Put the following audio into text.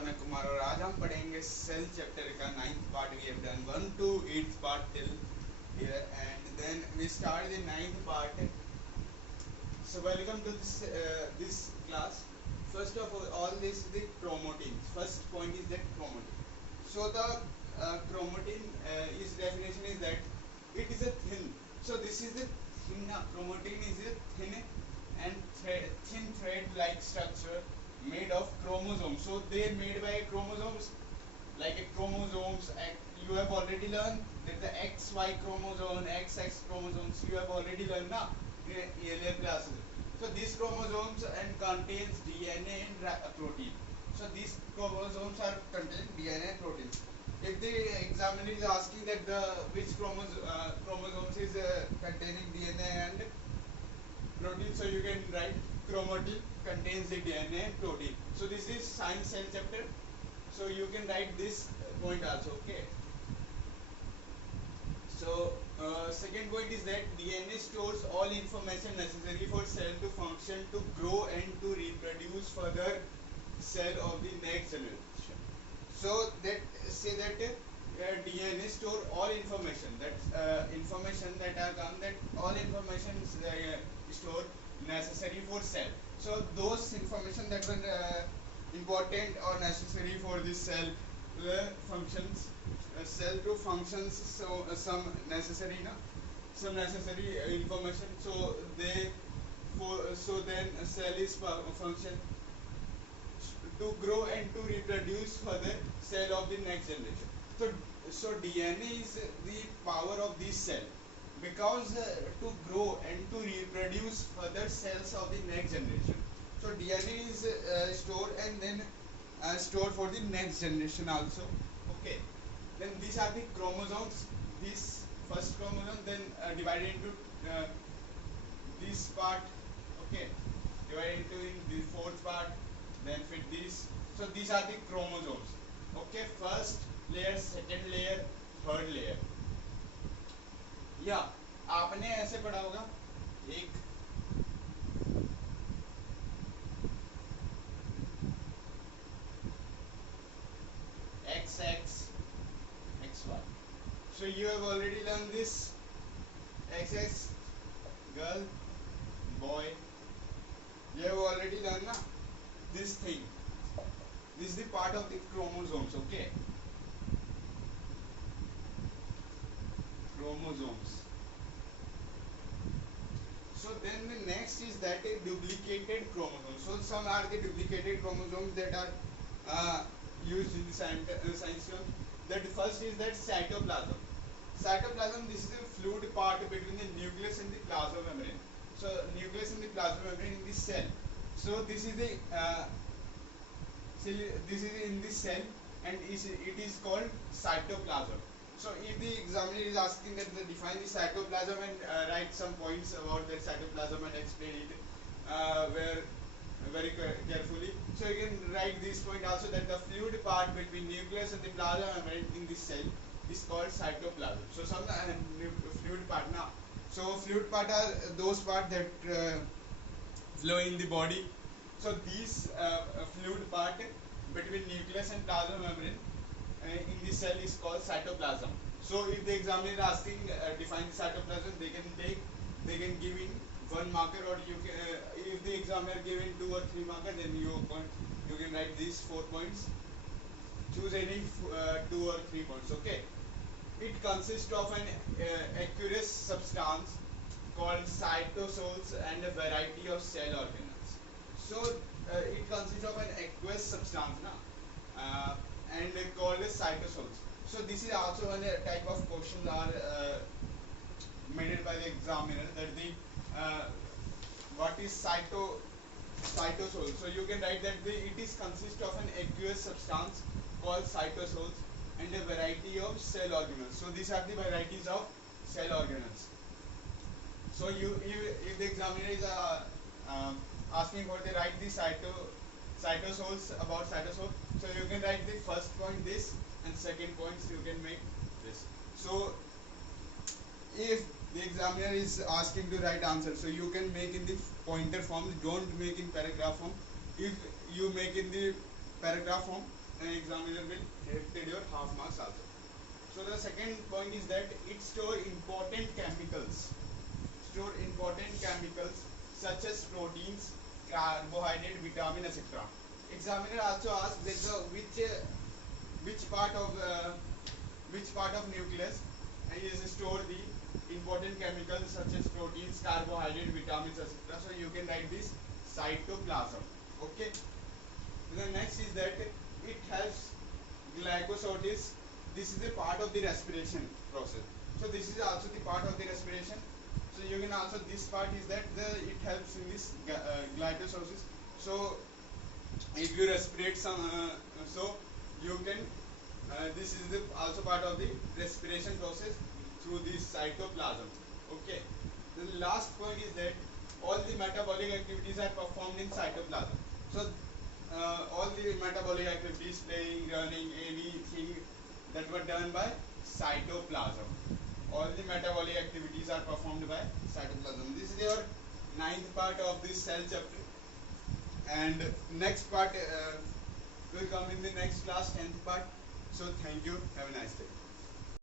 रौनक कुमार और आज हम पढ़ेंगे सेल चैप्टर का 9th part. We have done 1 to 8th part till here and then we start the 9th part. So welcome to this class. First of all this is the chromatin. First point is that chromatin. So the chromatin is definition is that it is a thin. So this is the thin. Chromatin is a thin and thin thread like structure made of chromosomes. So they are made by chromosomes, like a chromosomes. You have already learned that the XY chromosome, XX chromosomes. You have already learned now in earlier classes. So these chromosomes and contains DNA and protein. So these chromosomes are contain DNA and protein. If the examiner is asking that the which chromosomes is containing DNA and protein, so you can write chromatin contains the DNA and protein. So this is science cell chapter. So you can write this point also. Okay. So second point is that DNA stores all information necessary for cell to function, to grow and to reproduce further cell of the next generation. So that say that DNA store all information, that information that are come, that all information stored necessary for cell. So those information that were important or necessary for this cell functions, cell to functions. So some necessary information. So so then a cell is function to grow and to reproduce further cell of the next generation. So DNA is the power of this cell, because to grow and to reproduce further cells of the next generation. So DNA is stored and then stored for the next generation also. Okay. Then these are the chromosomes. This first chromosome then divided into this part. Okay. Divided into in the fourth part. Then fit this. So these are the chromosomes. Okay. First layer, second layer, third layer. या आपने ऐसे पढ़ा होगा एक XX XY. So you have already learned this. XX girl, boy. You have already learned na this thing. This is the part of the chromosomes. Okay. Chromosomes. So then the next is that a duplicated chromosome. So some are the duplicated chromosomes that are used in science term. That first is that cytoplasm. Cytoplasm, this is a fluid part between the nucleus and the plasma membrane. So nucleus and the plasma membrane in this cell. So this is the this is in this cell and it is called cytoplasm. So if the examiner is asking that they define the cytoplasm and write some points about the cytoplasm and explain it very carefully. So you can write this point also, that the fluid part between nucleus and the plasma membrane in this cell is called cytoplasm. So some fluid part now. So fluid part are those parts that flow in the body. So these fluid part between nucleus and plasma membrane in this cell is called cytoplasm. So if the examiner is asking define the cytoplasm, they can give in 1 marker, or you can, if the examiner give in 2 or 3 marker, then you can write these 4 points. Choose any 2 or 3 points. Okay. It consists of an aqueous substance called cytosols and a variety of cell organelles. So it consists of an aqueous substance and called as cytosols. So this is also one type of question are made by the examiner, that the what is cytosol. So you can write that it is consist of an aqueous substance called cytosols and a variety of cell organelles. So these are the varieties of cell organelles. So if the examiner is asking for the write the cytosols, about cytosol, so you can write the first point this and second points you can make this. So if the examiner is asking to write answer, so you can make in the pointer form, don't make in paragraph form. If you make in the paragraph form, an examiner will deduct your half marks also. So the second point is that it store important chemicals. Store important chemicals such as proteins, carbohydrate, vitamin, etc. Examiner also asks that which part of nucleus is store the important chemicals such as proteins, carbohydrate, vitamins, etc. So you can write this cytoplasm. Okay. The next is that it helps glycolysis. This is the part of the respiration process. So this is also the part of the respiration. So you can also, this part is that it helps in this glycolysis. So if you respirate some, so you can this is the also part of the respiration process through this cytoplasm. Okay. The last point is that all the metabolic activities are performed in cytoplasm. So all the metabolic activities, playing, running, anything that were done by cytoplasm. All the metabolic activities are performed by cytoplasm. This is your ninth part of this cell chapter, and next part will come in the next class, 10th part. So thank you. Have a nice day.